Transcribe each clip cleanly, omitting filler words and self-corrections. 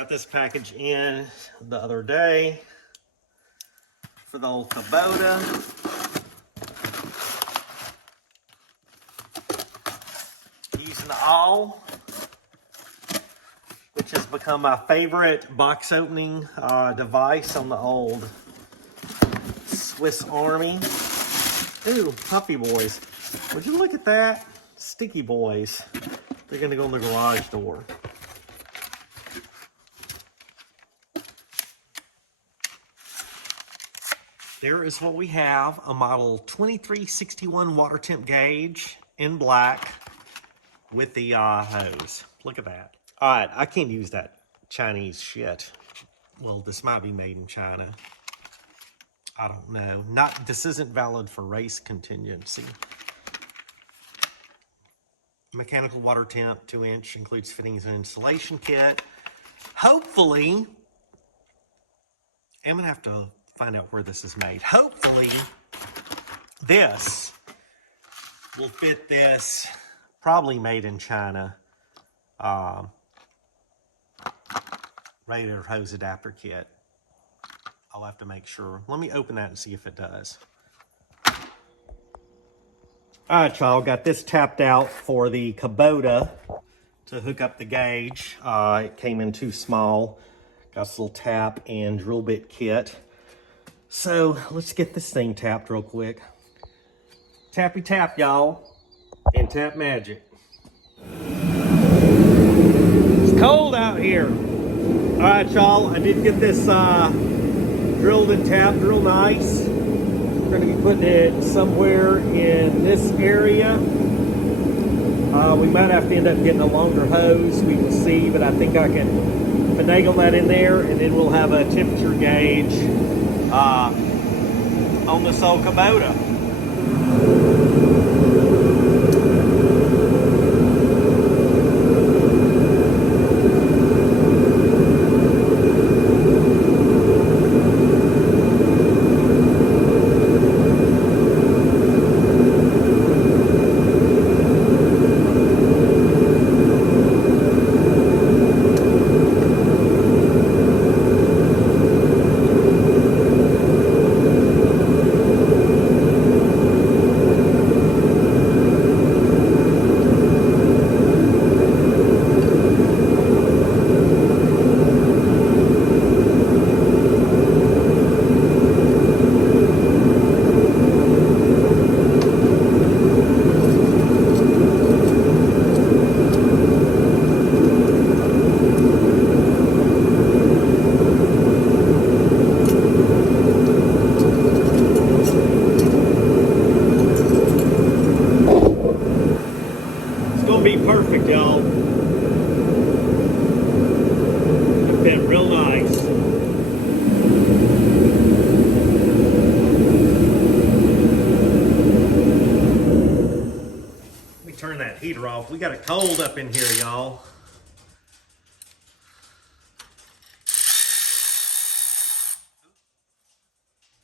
Got this package in the other day for the old Kubota. Using the awl, which has become my favorite box opening device on the old Swiss Army. Ooh, puppy boys. Would you look at that? Sticky boys. They're gonna go in the garage door. There is what we have, a model 2361 water temp gauge in black with the hose. Look at that. All right, I can't use that Chinese shit. Well, this might be made in China. I don't know. This isn't valid for race contingency. Mechanical water temp, 2-inch, includes fittings and installation kit. Hopefully, I'm gonna have to find out where this is made. Hopefully, this will fit this, probably made in China, radiator hose adapter kit. I'll have to make sure. Let me open that and see if it does. All right, y'all, got this tapped out for the Kubota to hook up the gauge. It came in too small. Got this little tap and drill bit kit. So let's get this thing tapped real quick. Tappy tap, y'all, and tap magic. It's cold out here. All right, y'all, I did get this drilled and tapped real nice. We're gonna be putting it somewhere in this area. We might have to end up getting a longer hose. We will see, but I think I can finagle that in there, and then we'll have a temperature gauge on this old Kubota. Be perfect, y'all. It fit real nice. Let me turn that heater off. We got it cold up in here, y'all.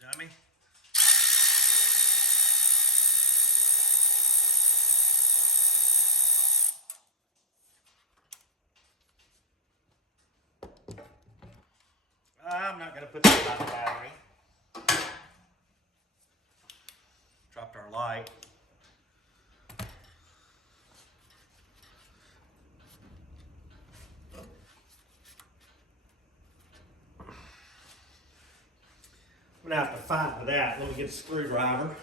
Dummy. I'm not going to put this on the battery. Dropped our light. I'm going to have to fight with that. Let me get a screwdriver.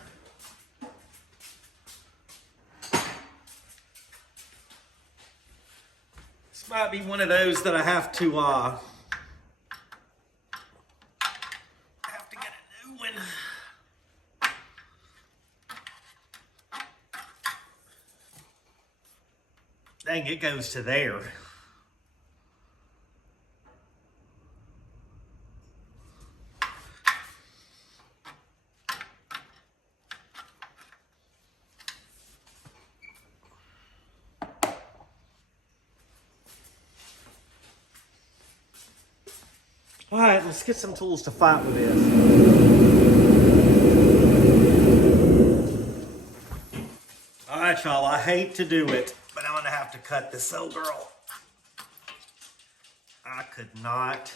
This might be one of those that I have to get a new one. Dang, it goes to there. All right, let's get some tools to fight with this. All right, y'all, I hate to do it, but I'm gonna have to cut this old girl. I could not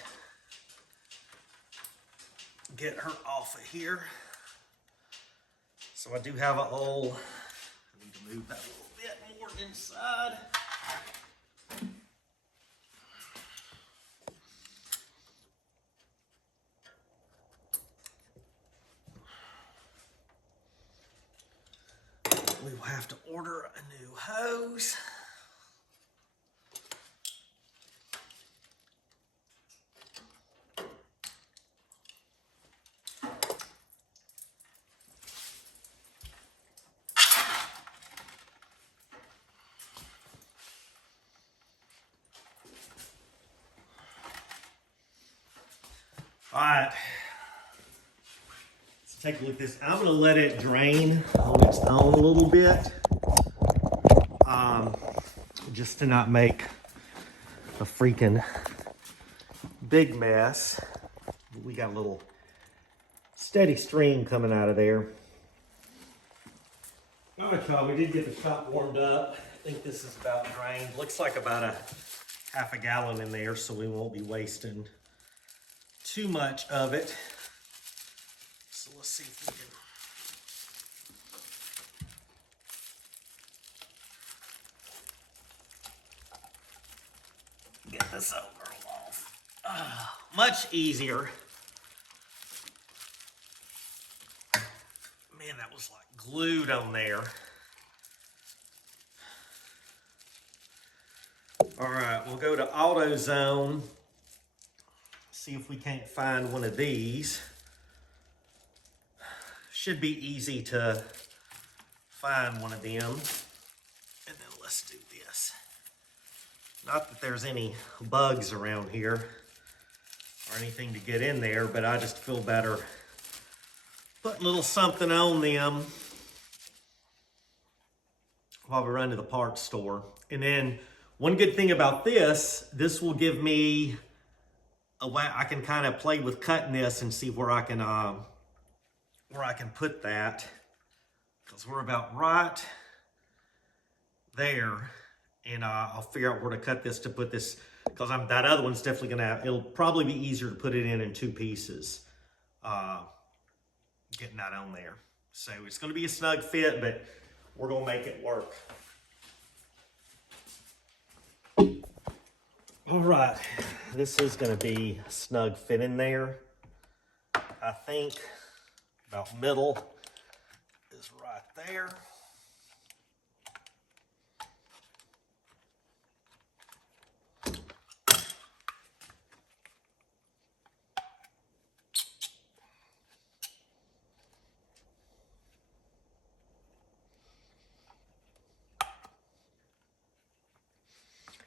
get her off of here. So I do have a hole. I need to move that a little bit more inside. We will have to order a new hose. All right, let's take a look at this. I'm gonna let it drain on its own a little bit, just to not make a freaking big mess. We got a little steady stream coming out of there. All right, y'all, we did get the top warmed up. I think this is about drained. Looks like about a half a gallon in there, so we won't be wasting too much of it. So let's see if we can get this over off. Much easier. Man, that was like glued on there. All right, we'll go to AutoZone. See if we can't find one of these. Should be easy to find one of them. And then let's do this. Not that there's any bugs around here or anything to get in there, but I just feel better putting a little something on them while we run to the parts store. And then one good thing about this will give me a way I can kind of play with cutting this and see where I can put that, because we're about right there, and I'll figure out where to cut this to put this, because that other one's definitely gonna it'll probably be easier to put it in two pieces, getting that on there. So it's gonna be a snug fit, but we're gonna make it work. All right, this is gonna be a snug fit in there. I think about middle is right there.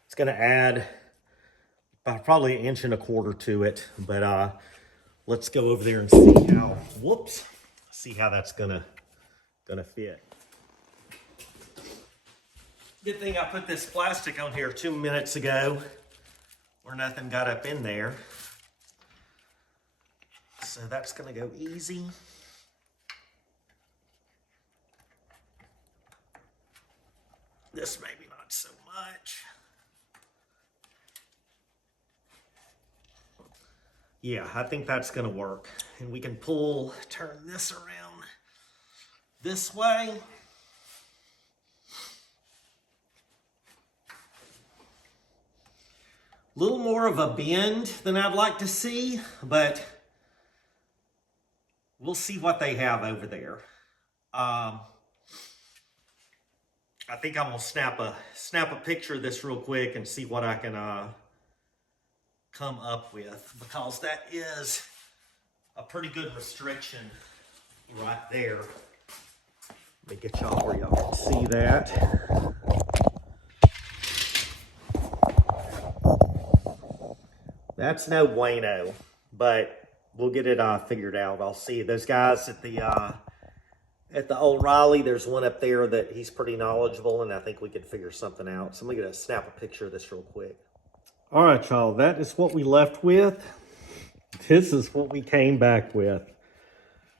It's gonna add about probably 1.25 inches to it, but let's go over there and see how that's gonna fit. Good thing I put this plastic on here 2 minutes ago where nothing got up in there. So that's gonna go easy. This maybe not so much. Yeah, I think that's gonna work. And we can turn this around this way. A little more of a bend than I'd like to see, but we'll see what they have over there. I think I'm gonna snap a picture of this real quick and see what I can come up with, because that is a pretty good restriction right there. Let me get y'all where y'all can see that. That's no bueno, but we'll get it figured out. I'll see those guys at the O'Reilly. There's one up there that he's pretty knowledgeable, and I think we could figure something out. So I'm gonna snap a picture of this real quick. All right, y'all, that is what we left with. This is what we came back with.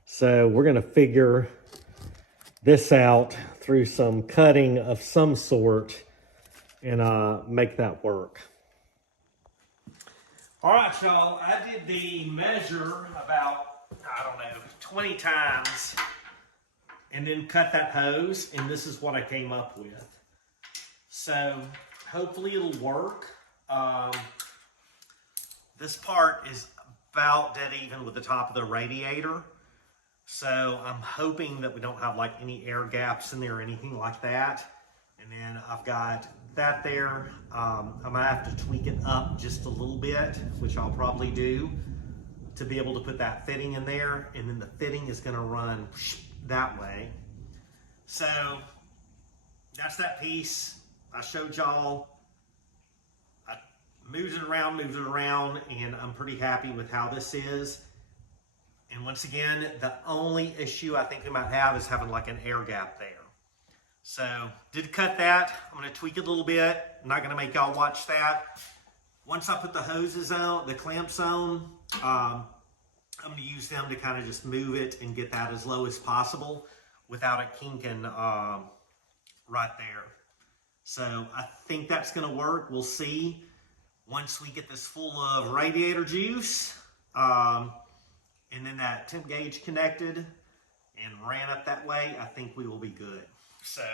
So we're gonna figure this out through some cutting of some sort and make that work. All right, y'all, I did the measure about, I don't know, 20 times and then cut that hose, and this is what I came up with. So hopefully it'll work. This part is about dead even with the top of the radiator. So I'm hoping that we don't have like any air gaps in there or anything like that. And then I've got that there. I'm gonna have to tweak it up just a little bit, which I'll probably do, to be able to put that fitting in there. And then the fitting is gonna run that way. So that's that piece. I showed y'all. I moved it around, and I'm pretty happy with how this is. And once again, the only issue I think we might have is having like an air gap there. So did cut that. I'm gonna tweak it a little bit. I'm not gonna make y'all watch that. Once I put the hoses on, the clamps on, I'm gonna use them to kind of just move it and get that as low as possible without it kinking right there. So I think that's gonna work. We'll see once we get this full of radiator juice. And then that temp gauge connected and ran up that way, I think we will be good. So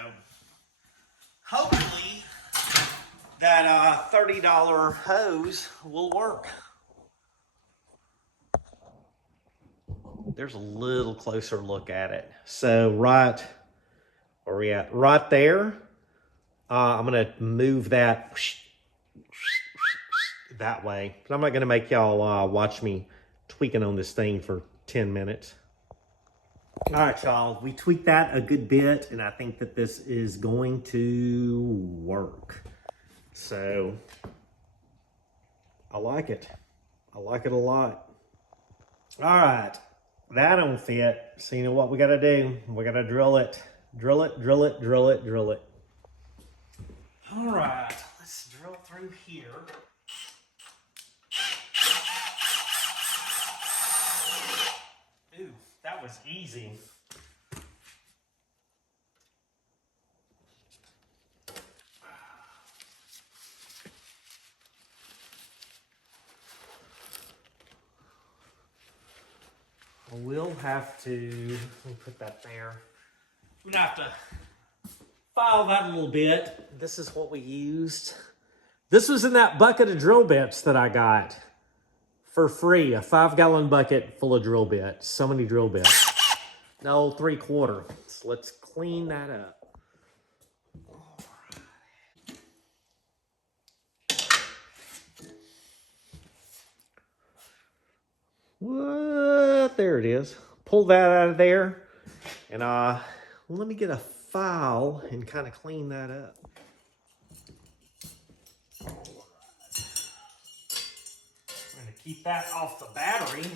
hopefully that $30 hose will work. There's a little closer look at it. So right, where are we at? Right there. I'm gonna move that that way. But I'm not gonna make y'all watch me tweaking on this thing for 10 minutes. All right, y'all, we tweaked that a good bit, and I think that this is going to work. So I like it. I like it a lot. All right, that don't fit. So you know what we gotta do? We gotta drill it. Drill it, drill it, drill it, drill it. All right, let's drill through here. Ooh, that was easy. We'll have to, let me put that there. We're gonna have to file that a little bit. This is what we used. This was in that bucket of drill bits that I got for free, a 5-gallon bucket full of drill bits. So many drill bits. No, 3/4. So let's clean that up. What? There it is. Pull that out of there. And let me get a file and kind of clean that up. I'm going to keep that off the battery.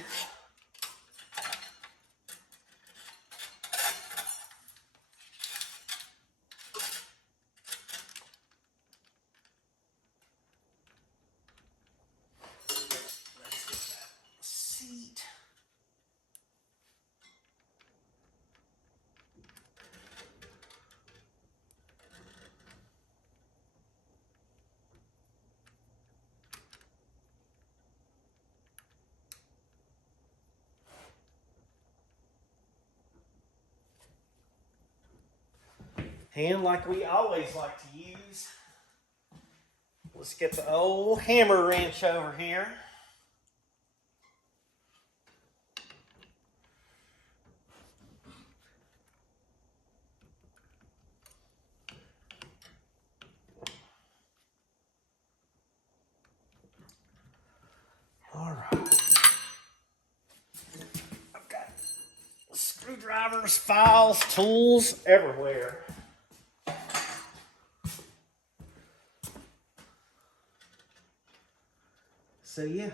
And like we always like to use, let's get the old hammer wrench over here. All right. I've got screwdrivers, files, tools everywhere. So yeah,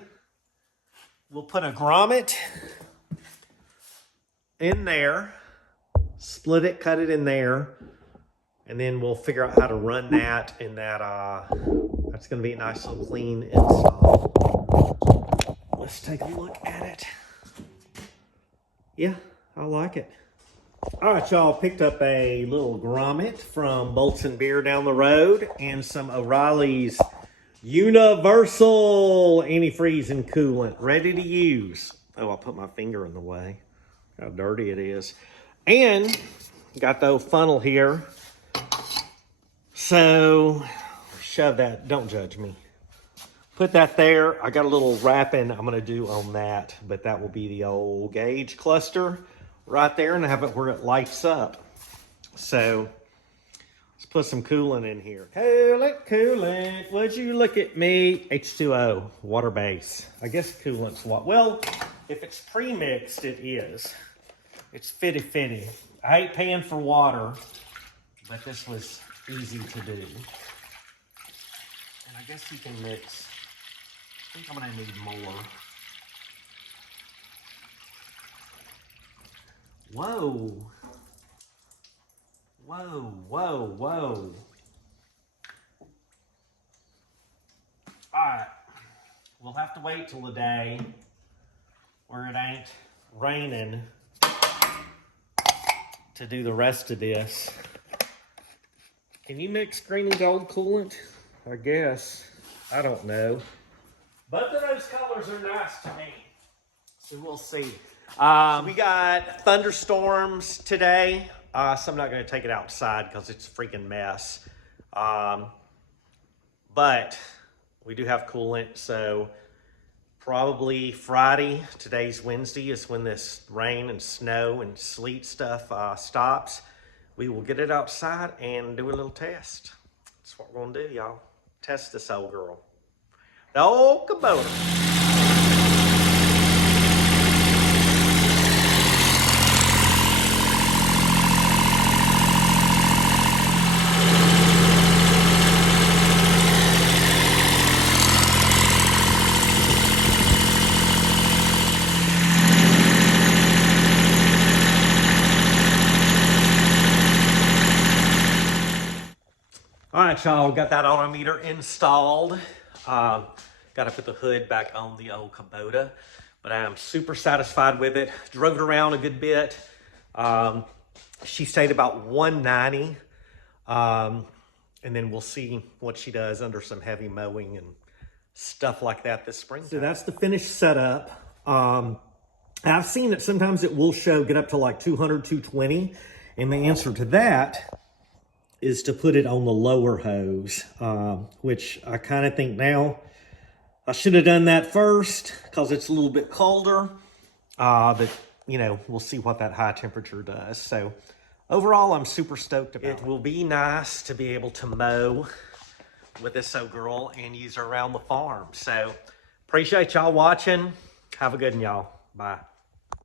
we'll put a grommet in there, split it, cut it in there, and then we'll figure out how to run that, and that's going to be a nice little clean install. Let's take a look at it. Yeah, I like it. All right, y'all, picked up a little grommet from Bolts and Beer down the road and some O'Reilly's Universal antifreeze and coolant, ready to use. Oh, I put my finger in the way. How dirty it is. And got the old funnel here. So, shove that, don't judge me. Put that there. I got a little wrapping I'm gonna do on that, but that will be the old gauge cluster right there, and I have it where it lights up. So, let's put some coolant in here. Coolant, would you look at me? H2O, water base. I guess coolant's what? Well, if it's pre-mixed, it is. It's fitty. I hate paying for water, but this was easy to do. And I guess you can mix. I think I'm gonna need more. Whoa. Whoa. Alright, we'll have to wait till the day where it ain't raining to do the rest of this. Can you mix green and gold coolant? I guess. I don't know. Both of those colors are nice to me. So we'll see. We got thunderstorms today. So I'm not going to take it outside because it's a freaking mess. But we do have coolant, so probably Friday, today's Wednesday, is when this rain and snow and sleet stuff stops. We will get it outside and do a little test. That's what we're going to do, y'all. Test this old girl. The old Kubota. All right, y'all, got that Autometer installed. Got to put the hood back on the old Kubota, but I am super satisfied with it. Drove it around a good bit. She stayed about 190, and then we'll see what she does under some heavy mowing and stuff like that this spring. So that's the finished setup. I've seen that sometimes it will show get up to like 200, 220, and the answer to that is to put it on the lower hose, which I kind of think now I should have done that first because it's a little bit colder, but you know, we'll see what that high temperature does. So overall, I'm super stoked about it. It will be nice to be able to mow with this old girl and use her around the farm. So appreciate y'all watching. Have a good one, y'all. Bye.